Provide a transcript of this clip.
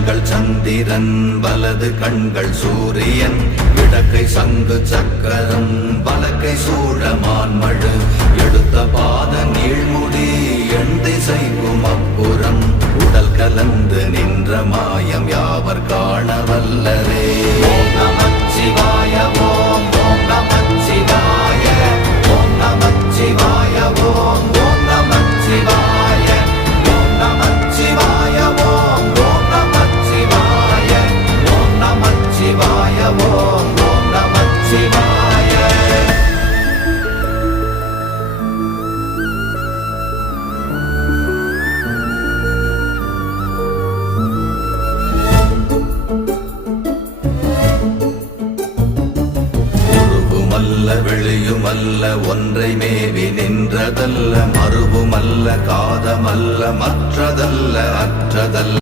கண்கள் சந்திரன் வலது கண்கள் சூரியன் இடக்கை சங்கு சக்கரம் வலக்கை சூழமான்மழு எடுத்த பாத நீழ்முடி எண் திசைக்கும் அப்புறம் உடல் கலந்து நின்ற மாயம் யாவர் காண வல்லரே. ஓம் நமச்சிவாய ஓம் ஓம் நமச்சிவாய ஓம் நமச்சிவாய ஓம் ஓம் நமச்சிவாய ஓம் நமச்சிவாய ஓம் ஓம் நமச்சிவாய ஓம் நமச்சிவாய ஓம் ஓம் நமச்சிவாய. வெளியுமல்ல ஒன்றை மேவி நின்றதல்ல மறுவுமல்ல காதமல்ல மற்றதல்ல அற்றதல்ல